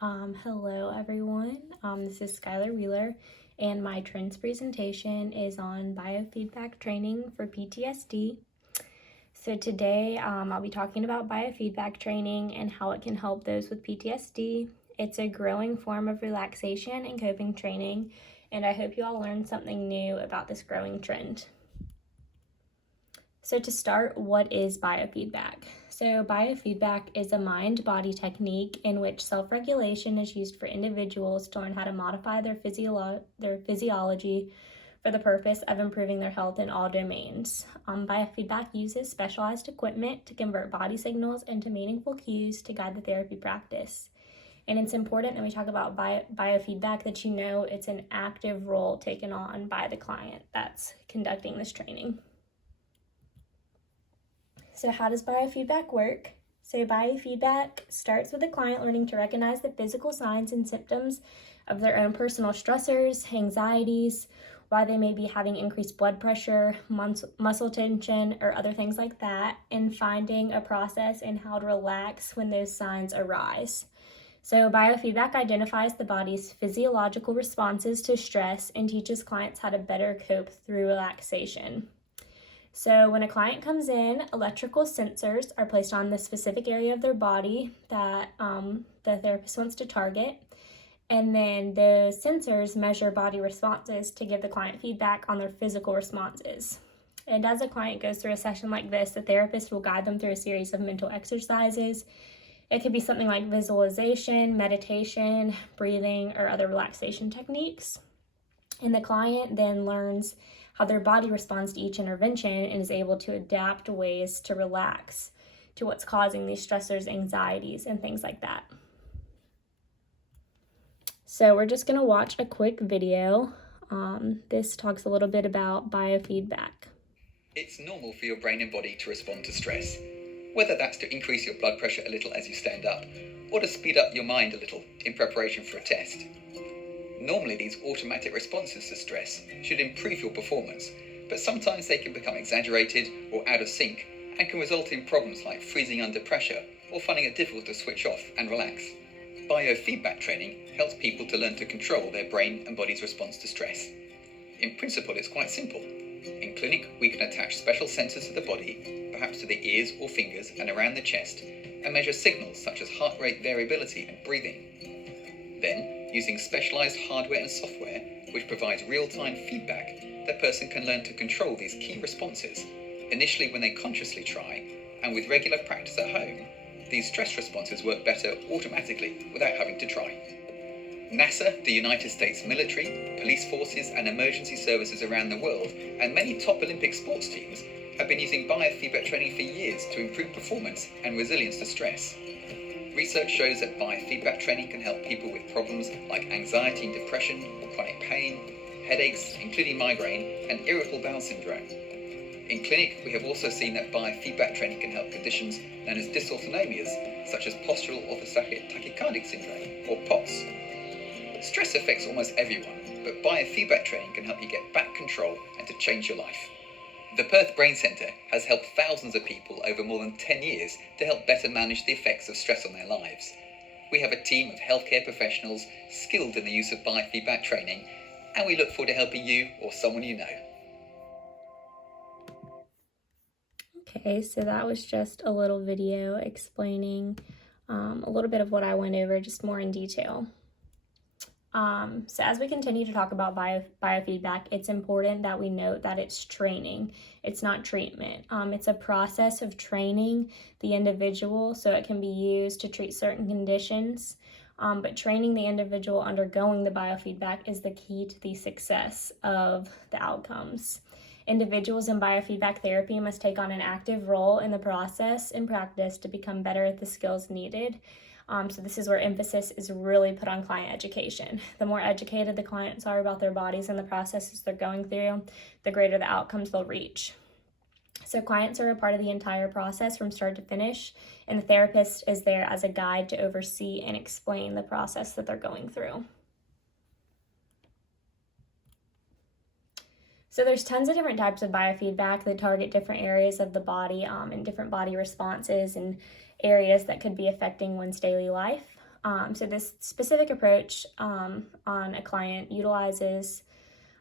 Hello everyone. This is Skylar Wheeler, and my trends presentation is on biofeedback training for PTSD. So today I'll be talking about biofeedback training and how it can help those with PTSD. It's a growing form of relaxation and coping training, and I hope you all learned something new about this growing trend. So to start, what is biofeedback? So biofeedback is a mind-body technique in which self-regulation is used for individuals to learn how to modify their physiology for the purpose of improving their health in all domains. Biofeedback uses specialized equipment to convert body signals into meaningful cues to guide the therapy practice. And it's important that we talk about biofeedback that you know it's an active role taken on by the client that's conducting this training. So how does biofeedback work? So biofeedback starts with the client learning to recognize the physical signs and symptoms of their own personal stressors, anxieties, why they may be having increased blood pressure, muscle tension, or other things like that, and finding a process in how to relax when those signs arise. So biofeedback identifies the body's physiological responses to stress and teaches clients how to better cope through relaxation. So when a client comes in, electrical sensors are placed on the specific area of their body that the therapist wants to target. And then the sensors measure body responses to give the client feedback on their physical responses. And as a client goes through a session like this, the therapist will guide them through a series of mental exercises. It could be something like visualization, meditation, breathing, or other relaxation techniques. And the client then learns how their body responds to each intervention and is able to adapt ways to relax to what's causing these stressors, anxieties, and things like that. So we're just going to watch a quick video. This talks a little bit about biofeedback. It's normal for your brain and body to respond to stress, whether that's to increase your blood pressure a little as you stand up, or to speed up your mind a little in preparation for a test. Normally, these automatic responses to stress should improve your performance, but sometimes they can become exaggerated or out of sync and can result in problems like freezing under pressure or finding it difficult to switch off and relax. Biofeedback training helps people to learn to control their brain and body's response to stress. In principle, it's quite simple. In clinic, we can attach special sensors to the body, perhaps to the ears or fingers and around the chest, and measure signals such as heart rate variability and breathing. Then, using specialized hardware and software, which provides real-time feedback, the person can learn to control these key responses, initially when they consciously try, and with regular practice at home, these stress responses work better automatically without having to try. NASA, the United States military, police forces, and emergency services around the world, and many top Olympic sports teams have been using biofeedback training for years to improve performance and resilience to stress. Research shows that biofeedback training can help people with problems like anxiety and depression, chronic pain, headaches, including migraine, and irritable bowel syndrome. In clinic, we have also seen that biofeedback training can help conditions known as dysautonomias, such as postural orthostatic tachycardic syndrome, or POTS. Stress affects almost everyone, but biofeedback training can help you get back control and to change your life. The Perth Brain Centre has helped thousands of people over more than 10 years to help better manage the effects of stress on their lives. We have a team of healthcare professionals skilled in the use of biofeedback training, and we look forward to helping you or someone you know. Okay, so that was just a little video explaining a little bit of what I went over, just more in detail. So as we continue to talk about biofeedback, it's important that we note that it's training. It's not treatment. It's a process of training the individual so it can be used to treat certain conditions. But training the individual undergoing the biofeedback is the key to the success of the outcomes. Individuals in biofeedback therapy must take on an active role in the process and practice to become better at the skills needed. So this is where emphasis is really put on client education. The more educated the clients are about their bodies and the processes they're going through, the greater the outcomes they'll reach. So clients are a part of the entire process from start to finish, and the therapist is there as a guide to oversee and explain the process that they're going through. So there's tons of different types of biofeedback that target different areas of the body and different body responses and areas that could be affecting one's daily life. So this specific approach on a client utilizes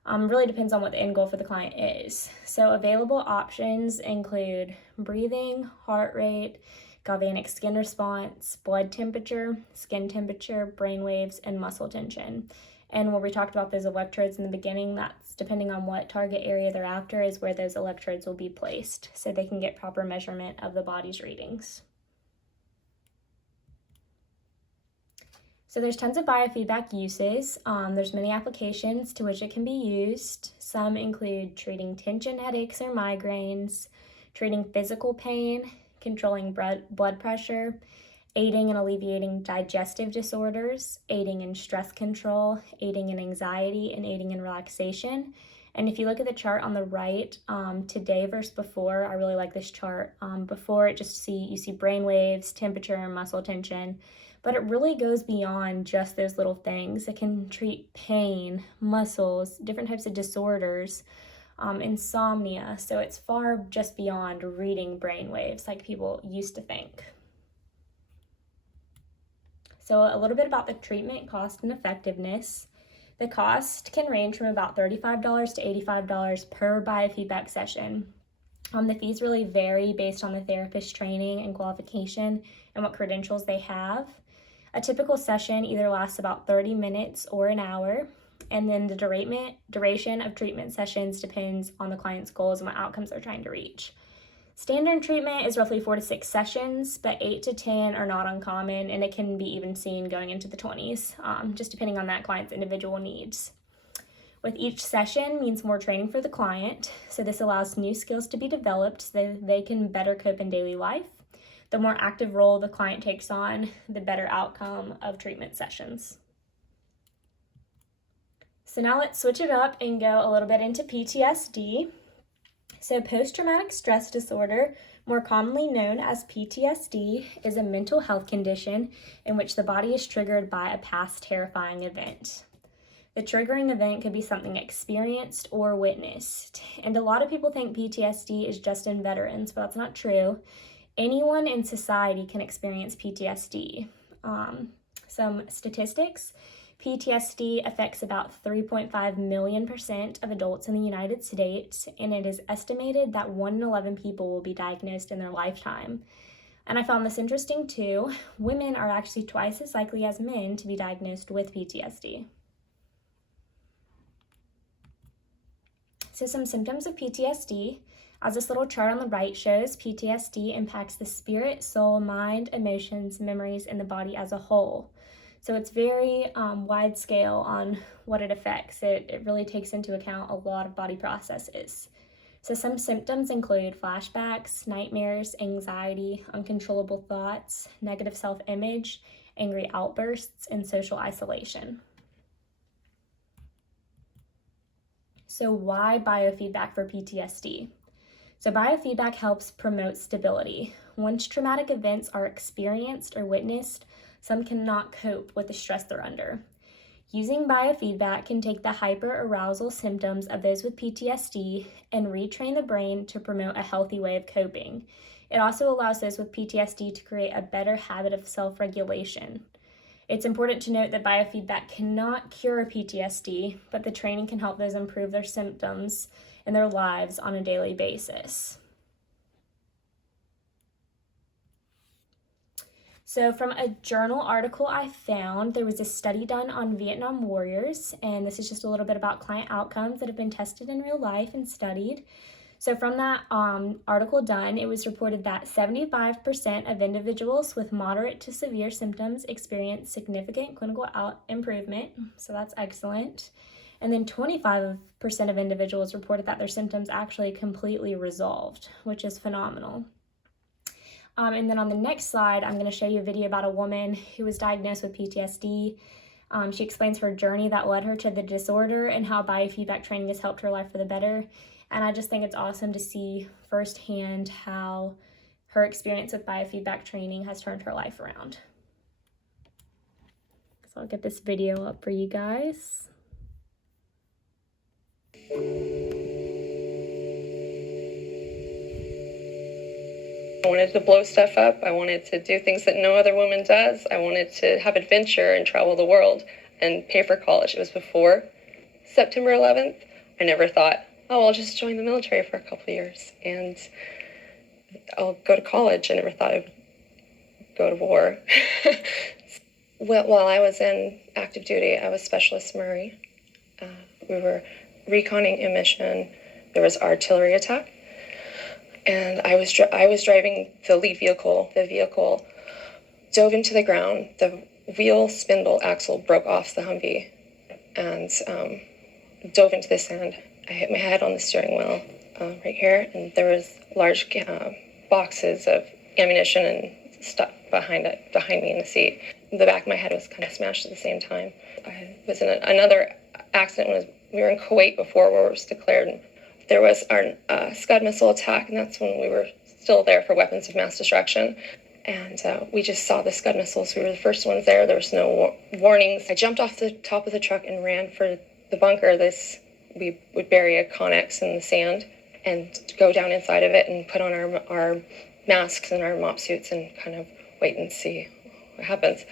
really depends on what the end goal for the client is. So available options include breathing, heart rate, galvanic skin response, blood temperature, skin temperature, brain waves, and muscle tension. And where we talked about those electrodes in the beginning, that's depending on what target area they're after is where those electrodes will be placed so they can get proper measurement of the body's readings. So there's tons of biofeedback uses. There's many applications to which it can be used. Some include treating tension headaches or migraines, treating physical pain, controlling blood pressure, aiding and alleviating digestive disorders, aiding in stress control, aiding in anxiety, and aiding in relaxation. And if you look at the chart on the right, today versus before, I really like this chart. Before you see brain waves, temperature, and muscle tension. But it really goes beyond just those little things. It can treat pain, muscles, different types of disorders, insomnia. So it's far just beyond reading brain waves like people used to think. So a little bit about the treatment cost and effectiveness. The cost can range from about $35 to $85 per biofeedback session. The fees really vary based on the therapist training and qualification and what credentials they have. A typical session either lasts about 30 minutes or an hour, and then the duration of treatment sessions depends on the client's goals and what outcomes they're trying to reach. Standard treatment is roughly 4 to 6 sessions, but 8 to 10 are not uncommon, and it can be even seen going into the 20s, just depending on that client's individual needs. With each session means more training for the client, so this allows new skills to be developed so they can better cope in daily life. The more active role the client takes on, the better outcome of treatment sessions. So now let's switch it up and go a little bit into PTSD. So post-traumatic stress disorder, more commonly known as PTSD, is a mental health condition in which the body is triggered by a past terrifying event. The triggering event could be something experienced or witnessed. And a lot of people think PTSD is just in veterans, but that's not true. Anyone in society can experience PTSD. Some statistics: PTSD affects about 3.5 million% of adults in the United States, and it is estimated that 1 in 11 people will be diagnosed in their lifetime. And I found this interesting too. Women are actually twice as likely as men to be diagnosed with PTSD. So some symptoms of PTSD. As this little chart on the right shows, PTSD impacts the spirit, soul, mind, emotions, memories, and the body as a whole. So it's very wide scale on what it affects. It really takes into account a lot of body processes. So some symptoms include flashbacks, nightmares, anxiety, uncontrollable thoughts, negative self-image, angry outbursts, and social isolation. So why biofeedback for PTSD? So biofeedback helps promote stability. Once traumatic events are experienced or witnessed, some cannot cope with the stress they're under. Using biofeedback can take the hyperarousal symptoms of those with PTSD and retrain the brain to promote a healthy way of coping. It also allows those with PTSD to create a better habit of self-regulation. It's important to note that biofeedback cannot cure PTSD, but the training can help those improve their symptoms in their lives on a daily basis. So from a journal article I found, there was a study done on Vietnam warriors, and this is just a little bit about client outcomes that have been tested in real life and studied. So from that article done, it was reported that 75% of individuals with moderate to severe symptoms experienced significant clinical improvement, so that's excellent. And then 25% of individuals reported that their symptoms actually completely resolved, which is phenomenal. And then on the next slide, I'm going to show you a video about a woman who was diagnosed with PTSD. She explains her journey that led her to the disorder and how biofeedback training has helped her life for the better. And I just think it's awesome to see firsthand how her experience with biofeedback training has turned her life around. So I'll get this video up for you guys. I wanted to blow stuff up. I wanted to do things that no other woman does. I wanted to have adventure and travel the world and pay for college. It was before September 11th. I never thought, oh, I'll just join the military for a couple of years and I'll go to college. I never thought I'd go to war. Well, while I was in active duty, I was Specialist Murray. We were reconning a mission. There was artillery attack. And I was driving the lead vehicle. The vehicle dove into the ground. The wheel spindle axle broke off the Humvee and dove into the sand. I hit my head on the steering wheel right here, and there was large boxes of ammunition and stuff behind me in the seat. The back of my head was kind of smashed at the same time. I was in another accident when we were in Kuwait before war was declared. There was our Scud missile attack, and that's when we were still there for weapons of mass destruction. And we just saw the Scud missiles. We were the first ones there. There was no warnings. I jumped off the top of the truck and ran for the bunker. We would bury a Connex in the sand and go down inside of it and put on our masks and our mop suits and kind of wait and see what happens.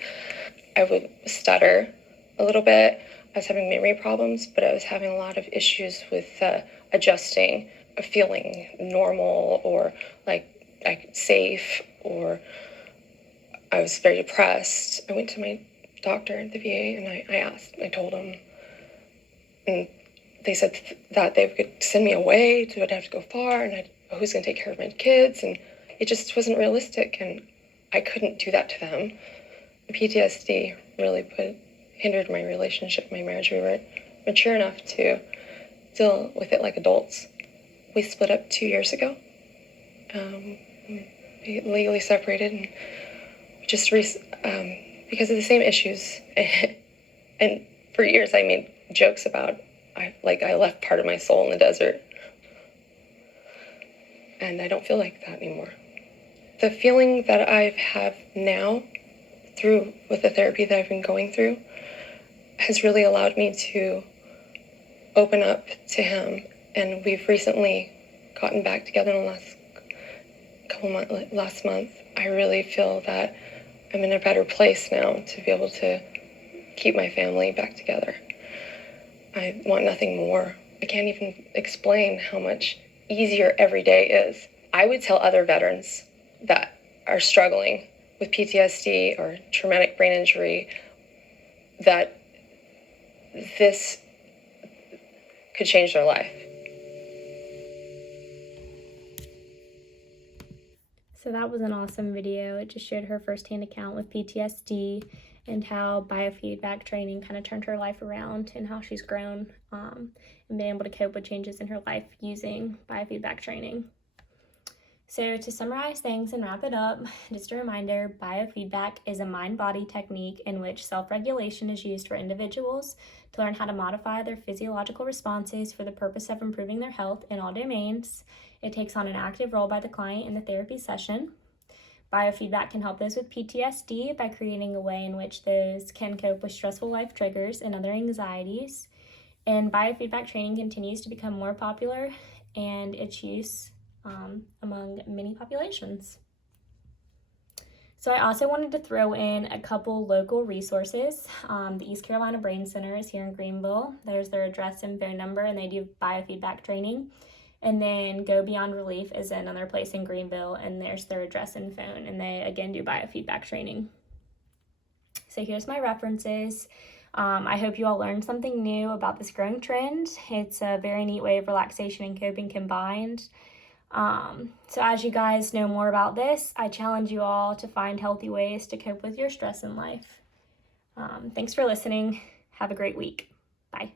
I would stutter a little bit. I was having memory problems, but I was having a lot of issues with adjusting, feeling normal or like safe, or I was very depressed. I went to my doctor at the VA and I told him, and they said that they could send me away, I'd have to go far, and who's going to take care of my kids, and it just wasn't realistic, and I couldn't do that to them. PTSD really hindered my relationship, my marriage. We weren't mature enough to deal with it like adults. We split up 2 years ago. We legally separated, and just because of the same issues. And for years I made jokes about I left part of my soul in the desert. And I don't feel like that anymore. The feeling that I have now with the therapy that I've been going through has really allowed me to open up to him. And we've recently gotten back together in the last month. I really feel that I'm in a better place now to be able to keep my family back together. I want nothing more. I can't even explain how much easier every day is. I would tell other veterans that are struggling with PTSD or traumatic brain injury that this could change their life. So that was an awesome video. It just showed her firsthand account with PTSD and how biofeedback training kind of turned her life around and how she's grown and been able to cope with changes in her life using biofeedback training. So to summarize things and wrap it up, just a reminder, biofeedback is a mind-body technique in which self-regulation is used for individuals to learn how to modify their physiological responses for the purpose of improving their health in all domains. It takes on an active role by the client in the therapy session. Biofeedback can help those with PTSD by creating a way in which those can cope with stressful life triggers and other anxieties. And biofeedback training continues to become more popular and its use among many populations. So I also wanted to throw in a couple local resources. The East Carolina Brain Center is here in Greenville. There's their address and phone number, and they do biofeedback training. And then Go Beyond Relief is another place in Greenville, and there's their address and phone, and they again do biofeedback training. So here's my references. I hope you all learned something new about this growing trend. It's a very neat way of relaxation and coping combined. So as you guys know more about this, I challenge you all to find healthy ways to cope with your stress in life. Thanks for listening. Have a great week. Bye.